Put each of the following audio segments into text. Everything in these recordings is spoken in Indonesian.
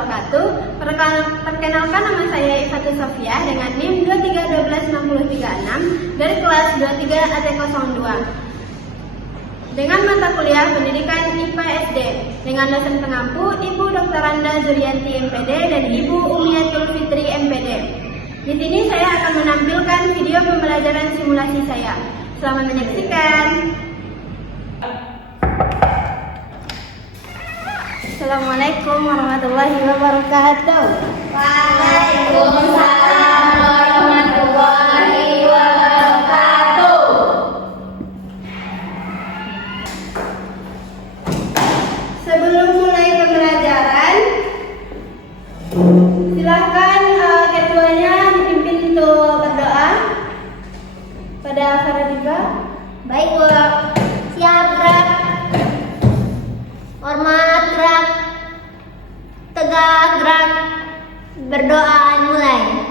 wabarakatuh. Perkenalkan, nama saya Ifatul Sofiah dengan NIM 23126036 dari kelas 23 AT02 dengan mata kuliah Pendidikan IPA SD dengan dosen pengampu Ibu Dr. Randa Zurianti MPD dan Ibu Umiatul Fitri MPD. Di sini saya akan menampilkan video pembelajaran simulasi saya. Selamat menyaksikan. Assalamualaikum warahmatullahi wabarakatuh. Waalaikumsalam warahmatullahi wabarakatuh. Sebelum mulai pembelajaran, silakan ketuanya dipimpin untuk berdoa pada Faradika. Baik, Bu. Siap, gerak. Hormat, gerak. Tegak, gerak. Berdoa, mulai.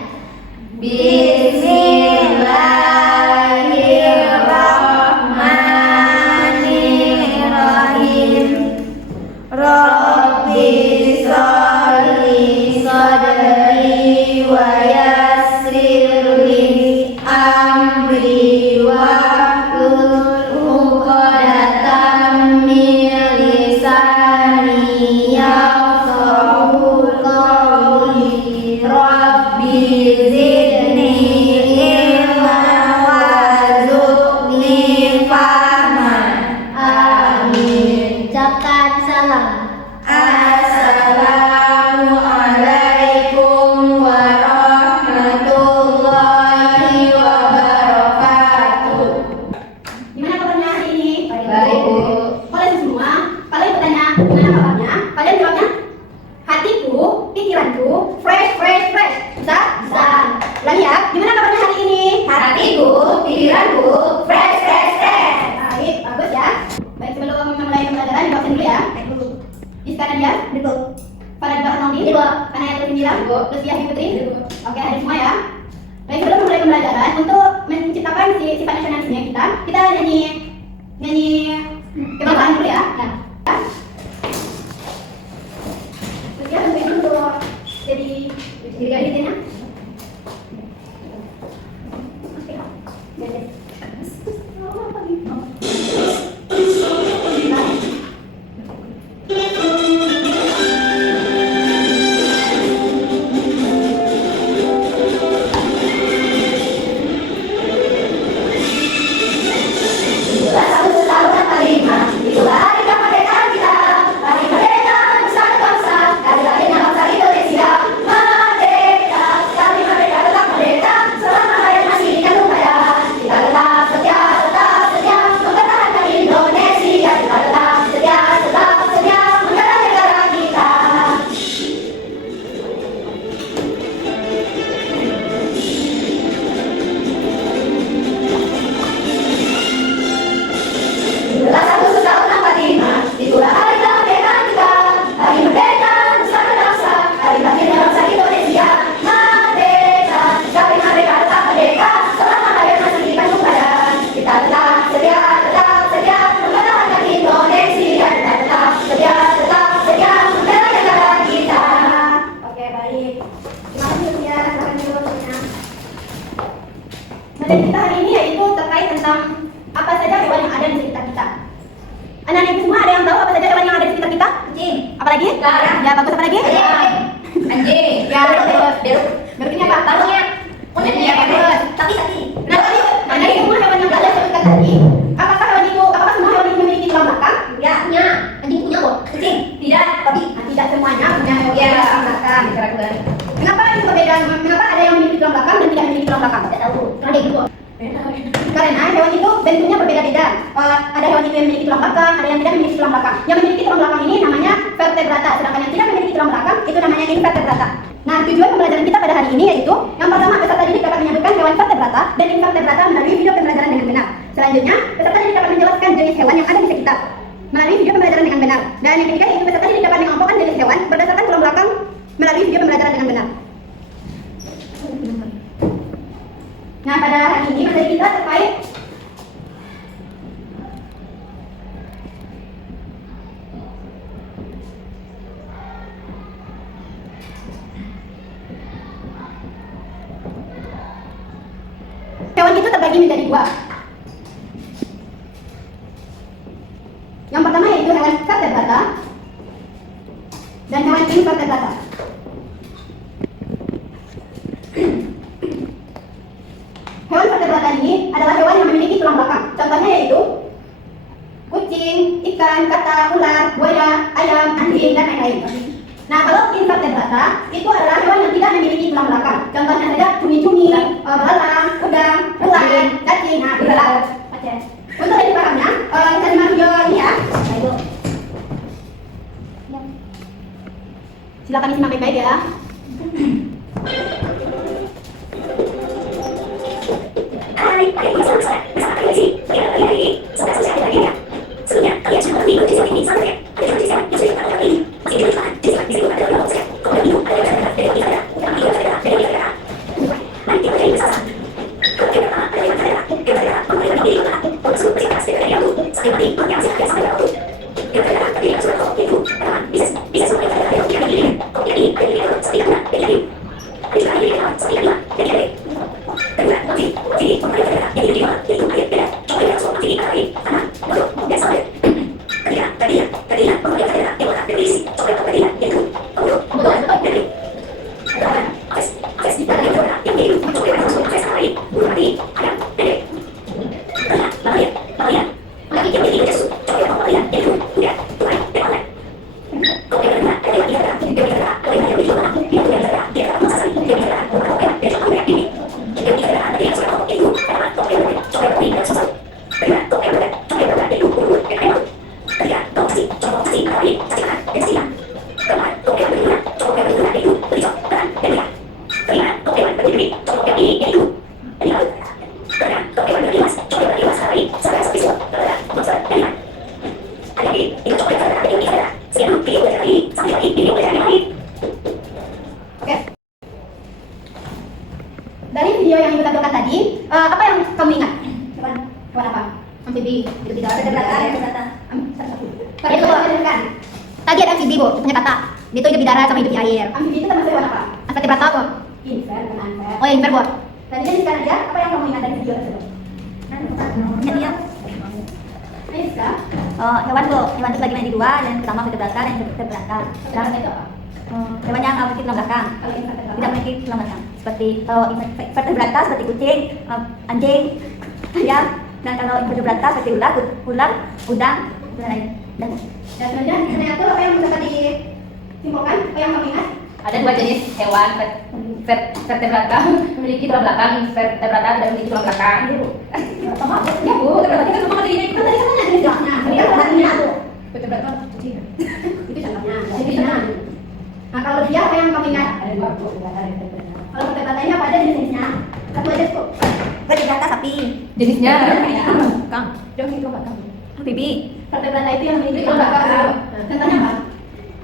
Bismillahirrahmanirrahim. Rabbi sholli sadri wa yassir li amri wahlul 'uqdatam min lisani yafqahu qawli. Rabbi zidni ilman warzuqni fahman. Amin. Ucapkan salam. Assalamualaikum warahmatullahi wabarakatuh. Gimana kabarnya hari ini? Baik, Bu. Kalian semua, kalian bertanya gimana kabarnya? Kalian jawabnya? Hatiku, pikiranku, fresh. Bisa? Bisa. Lagi ya, gimana kabarnya hari ini? Hatiku, pikiranku, fresh. Baik, bagus ya. Baik, sebelum memulai pembelajaran, dibawakan dulu ya. Iskana dia, Duduk. Faradika Arnoldi, Duduk. Kanaya Terpinjira, Duduk. Lucia Putri. Duduk. Oke, hadir semua ya. Baik, sebelum memulai pembelajaran, untuk menciptakan sifat nasionalisme kita nyanyi kebangsaan dulu ya. Nah, Lucia bantuin dulu untuk jadi kandidatnya. Materi kita hari ini yaitu terkait tentang apa saja hewan yang ada di sekitar kita. Anak-anak ibu semua ada yang tahu apa saja hewan yang ada di sekitar kita? Anjing. Apa lagi? Garang. Ya, bagus, apa lagi? Anjing. Ya, bagus. Berikut ini apa? Taruhnya. Ya, bagus. Tapi. Nah, tadi dari semua hewan yang ada sekitar tadi, apakah semua hewan itu memiliki tulang belakang? Ya, punya. Anjing punya kok. Kucing? Tidak, tapi tidak semuanya punya hewan Ya. tulang belakang. Kenapa itu berbeda? Kenapa ada yang memiliki tulang belakang dan tidak memiliki tulang belakang? Tidak tahu. Karena dia gitu. Karena hewan itu bentuknya berbeda-beda. Ada hewan itu yang memiliki tulang belakang, ada yang tidak memiliki tulang belakang. Yang memiliki tulang belakang ini namanya vertebrata, sedangkan yang tidak memiliki tulang belakang itu namanya invertebrata. Nah, tujuan pembelajaran kita pada hari ini yaitu yang pertama, peserta didik dapat menyebutkan hewan vertebrata dan invertebrata melalui video pembelajaran dengan benar. Selanjutnya, peserta didik dapat menjelaskan jenis hewan yang ada di sekitar melalui video pembelajaran dengan benar. Dan yang ketiga yaitu peserta didik dapat mengelompokkan jenis hewan berdasarkan tulang belakang melalui video pembelajaran dengan benar. Nah, pada hari ini materi kita terkait terbagi menjadi dua. Yang pertama yaitu hewan vertebrata dan hewan invertebrata. Hewan vertebrata ini adalah hewan yang memiliki tulang belakang. Contohnya yaitu kucing, ikan, kata, ular, buaya, ayam, anjing, dan lain-lain. Nah, kalau invertebrata itu adalah hewan yang tidak memiliki tulang belakang. Contohnya saja cumi-cumi, belalang, udang, belang, cacing. Nah, belang. Oke. Untuk lebih pahamnya, kita simak video ini ya. Ayo. Silakan disimak baik-baik ya. Dari video yang ibu tampilkan tadi, apa yang kamu ingat? Hewan apa? Amfibi. Itu tidak ada kata. Itu kan. Tadi ada amfibi, Bu. Punya kata. Itu hidup di darat sama hidup di air. Amfibi itu termasuk hewan apa? Vertebrata apa? Inver, bukan anfer. Oh, ya inver, Bu. Tadi jelaskan aja apa yang kamu ingat dari video tersebut. Ingat dia. Aisyah, Hewan Bu. Hewan itu terbagi menjadi dua, yang pertama vertebrata dan invertebrata. vertebrata itu apa? Hewan yang memiliki tulang belakang. Kalau invertebrata Tidak memiliki tulang belakang. Seperti kalau vertebrata seperti kucing, anjing, ayam, dan kalau invertebrata seperti ular, udang, dan lain. Dan dan sebenarnya itu apa yang dapat disimpulkan? Apa yang kamu ingat? Ada dua jenis hewan vertebrata memiliki tulang belakang, invertebrata tidak memiliki tulang belakang. Sama ya Bu, vertebrata kan sama tadi kan katanya jenisnya. Dia contohnya Vertebrata kucing. itu contohnya. Jenisnya. Nah, kalau dia apa yang kamu ingat? Kalau vertebrata ini apa aja jenisnya? Satu aja cukup. vertebrata sapi, Jenisnya kang, dia memiliki tulang belakang. bibi, Vertebrata itu yang memiliki tulang belakang. Contohnya apa?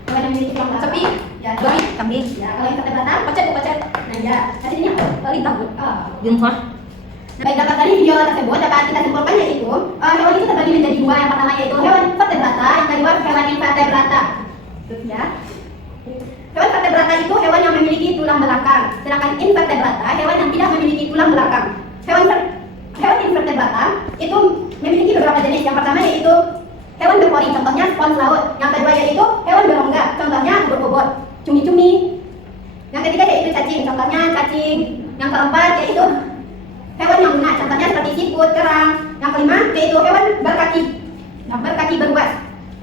Hewan yang memiliki tulang belakang. Sapi. Ya, babi, kambing, ya, kalau yang vertebrata Pacet. nah ya, hasilnya apa? lintah, Oh. jungkol. Baik, dapat dari video tersebut dapat kita simpulkan yaitu hewan itu terbagi menjadi dua. Yang pertama yaitu hewan vertebrata, yang kedua hewan invertebrata. Terus ya. Hewan vertebrata itu hewan yang memiliki tulang belakang, sedangkan invertebrata hewan yang tidak memiliki tulang belakang. Hewan invertebrata itu memiliki beberapa jenis. Yang pertama yaitu hewan berpori, contohnya spons laut. Yang kedua yaitu hewan berongga, contohnya ubur-ubur, cumi-cumi. Yang ketiga yaitu cacing, contohnya cacing. Yang keempat yaitu hewan yang lunak, contohnya seperti siput, kerang. Yang kelima yaitu hewan berkaki beruas,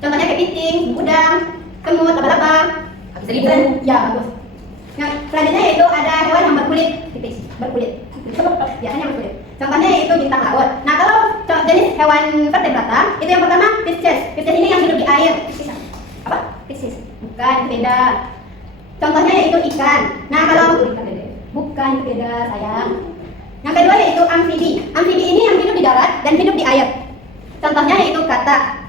contohnya kepiting, udang, semut, laba-laba. Seribu. Ya, bagus. Yang selanjutnya yaitu ada hewan yang berkulit tipis, berkulit. Biasanya berkulit. Contohnya yaitu bintang laut. Nah, kalau jenis hewan vertebrata itu yang pertama Pisces. Pisces ini yang hidup di air. Apa? Piscis, Bukan, itu beda. Contohnya yaitu ikan. Nah, kalau bukan, itu beda sayang. Yang kedua yaitu amfibi. Amfibi ini yang hidup di darat dan hidup di air. Contohnya yaitu kata.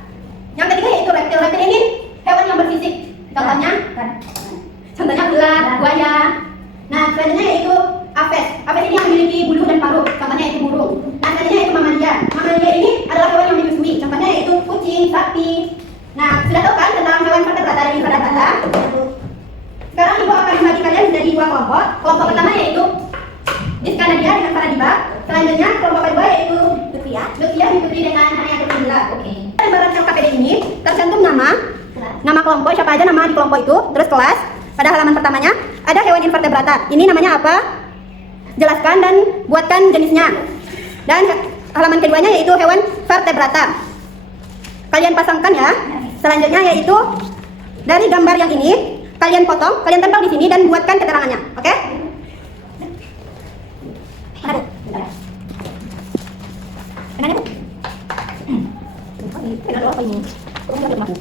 Yang ketiga yaitu reptil. Reptil ini hewan yang bersisik. Contohnya ular, buaya. Nah, selanjutnya yaitu apes. Apes ini yang memiliki bulu dan paruh. Contohnya yaitu burung. Nah, selanjutnya yaitu mamalia. Mamalia ini adalah hewan yang menyusui. Contohnya yaitu kucing, sapi. Nah, sudah tahu kan tentang hewan vertebrata dan invertebrata? Sekarang ibu akan membagi kalian menjadi dua kelompok. Kelompok pertama yaitu Diskanadia dengan Paradiba. Selanjutnya kelompok kedua yaitu Lutfia. Lutfia diikuti dengan Hania Turtila. Oke. Lembaran LKPD ini tercantum nama kelompok, siapa aja nama di kelompok itu, terus kelas. Pada halaman pertamanya ada hewan invertebrata. Ini namanya apa? Jelaskan dan buatkan jenisnya. Dan halaman keduanya yaitu hewan vertebrata. Kalian pasangkan ya. Selanjutnya yaitu dari gambar yang ini kalian potong, kalian tempel di sini dan buatkan keterangannya. Oke? Mana, Bu? Mana, Bu? Kenapa apa ini? Kok nggak ada Bu?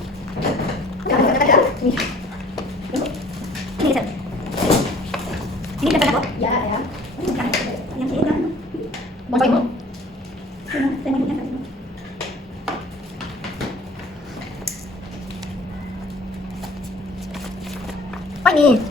Ini Seth. Ini berapa Bu? Ya, ya. Yang ini kan? Bapak Ibu. Apa ini?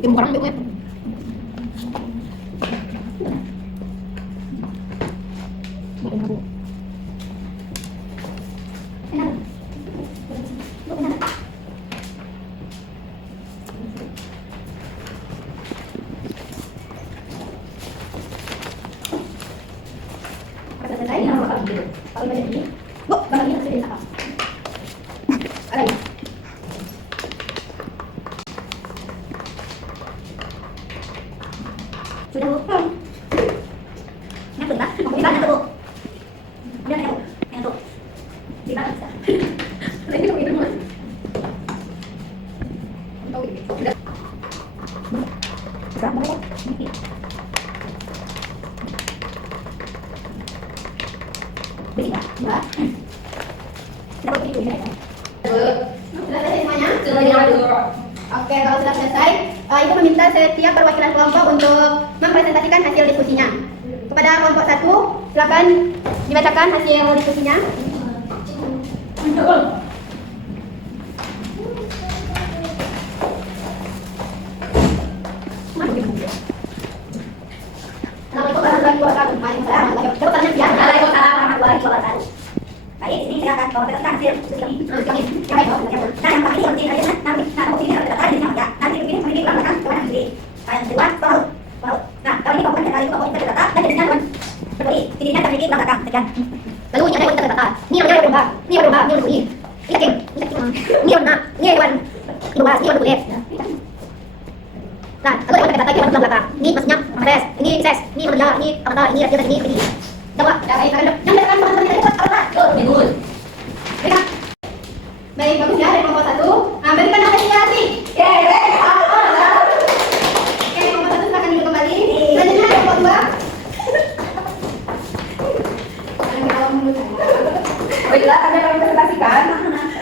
Yung parang yung Selesai. Kalau baca ini, Bu, gambar ini hasilnya apa? Ada ini. Sudah Bu. Yang kedua, di mana tuh Bu? Ada yang Bu? Yang tuh. Di mana? Ini kamu itu mas. Berapa Bu? Bisa, Ya. dapat itu ya. Sudah selesai semuanya? Sudah. Oke, kalau sudah selesai, Ibu meminta setiap perwakilan kelompok untuk mempresentasikan hasil diskusinya. Kepada kelompok 1, silakan dibacakan hasil diskusinya. Assalamualaikum warahmatullahi wabarakatuh. Waalaikumsalam. Jawabannya biar. Waalaikumsalam warahmatullahi wabarakatuh. Baik, di sini silakan kalau kita hasil diskusi. Nah, yang paling penting adalah nanti ini harus ada di sana ya. Nanti ini memiliki belakang kepada sendiri. Yang kedua, tahu. Nah, kalau ini kelompok kita data dan jenisnya teman. Seperti ini memiliki belakang. Sekian. Lalu ini ada hewan terbatas. Ini namanya domba. Ini hewan domba. Ini hewan kulit. Ini kacang. Ini hewan nak. Ini hewan domba. Ini hewan kulit. Nah, lalu hewan terbatas itu hewan tulang belakang. Ini maksudnya Ramses. Ini Pisces. Ini Maria. Ini Avatar. Ini Raja. Ini. Coba. Baik. Yang berikan teman-teman kita itu apa? Betul. Berikan. Baik, bagus ya dari kelompok 1. Nah, berikan apresiasi. Oke, kelompok 1 silakan duduk kembali. Selanjutnya kelompok 2. Baiklah, Anda kami presentasikan.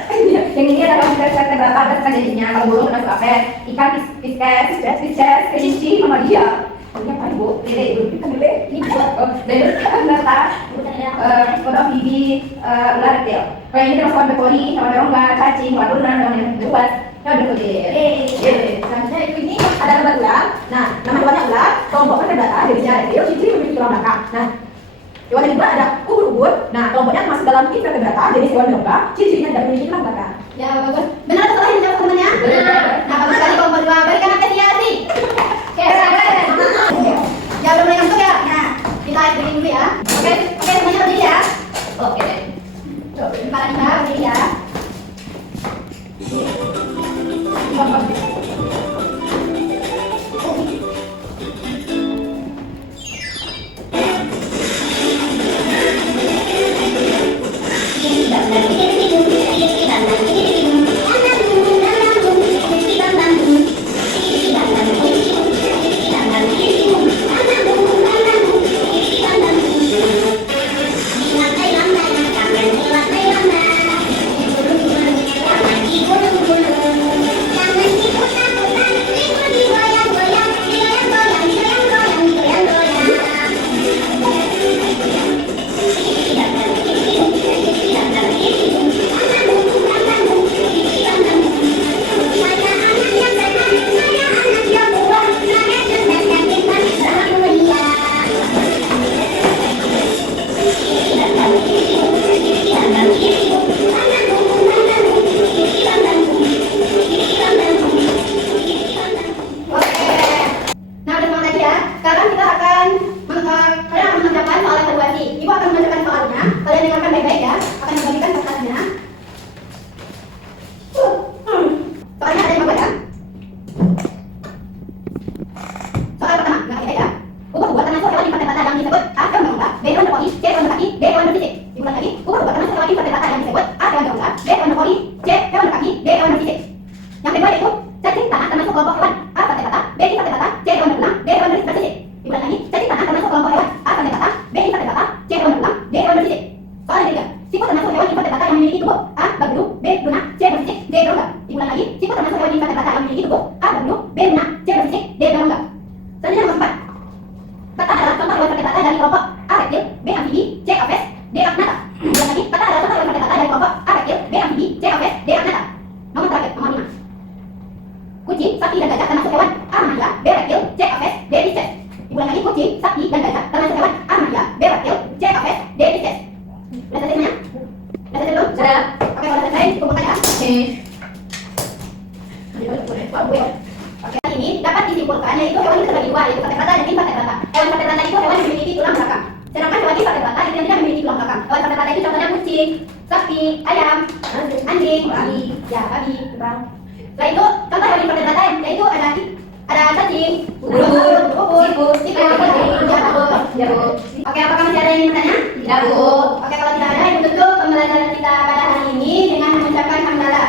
Yang ini adalah vertebrata atas jenisnya. Kalau burung ada apa? Ikan, Pisces, kelinci, sama dia. Ini apa Ibu? Ini dari data, amfibi, ular reptil. Kalau ini termasuk hewan berpori, hewan berongga, cacing, hewan lunak, hewan yang berbuas, hewan berkulit. Selanjutnya itu ini ada lembar ular. Nah, nama hewannya ular. Kelompok vertebrata jenisnya reptil, ciri memiliki tulang belakang. Nah, hewan yang kedua ada ubur-ubur. Nah, kelompoknya masuk dalam invertebrata, jenis hewan berongga, ciri-cirinya tidak memiliki tulang belakang. Ya, bagus. Benar atau salah yang dijawab teman-temannya? Benar. Nah, bagus sekali kelompok 2. Berikan apresiasi. Ya, udah mulai ngantuk ya? Nah, kita berdiri dulu ya. Oke, semuanya berdiri ya. Oke. Kepala kita berdiri ya. dua, yaitu vertebrata dan invertebrata. Hewan vertebrata itu hewan yang memiliki tulang belakang. Sedangkan hewan invertebrata itu yang tidak memiliki tulang belakang. Hewan vertebrata itu contohnya kucing, sapi, ayam, anjing, babi, ya babi, bang. Setelah itu contoh hewan invertebrata yaitu ada cacing, siput, Oke, apakah masih ada yang ingin bertanya? Tidak, Bu. Oke, kalau tidak ada, itu tutup pembelajaran kita pada hari ini dengan mengucapkan hamdalah.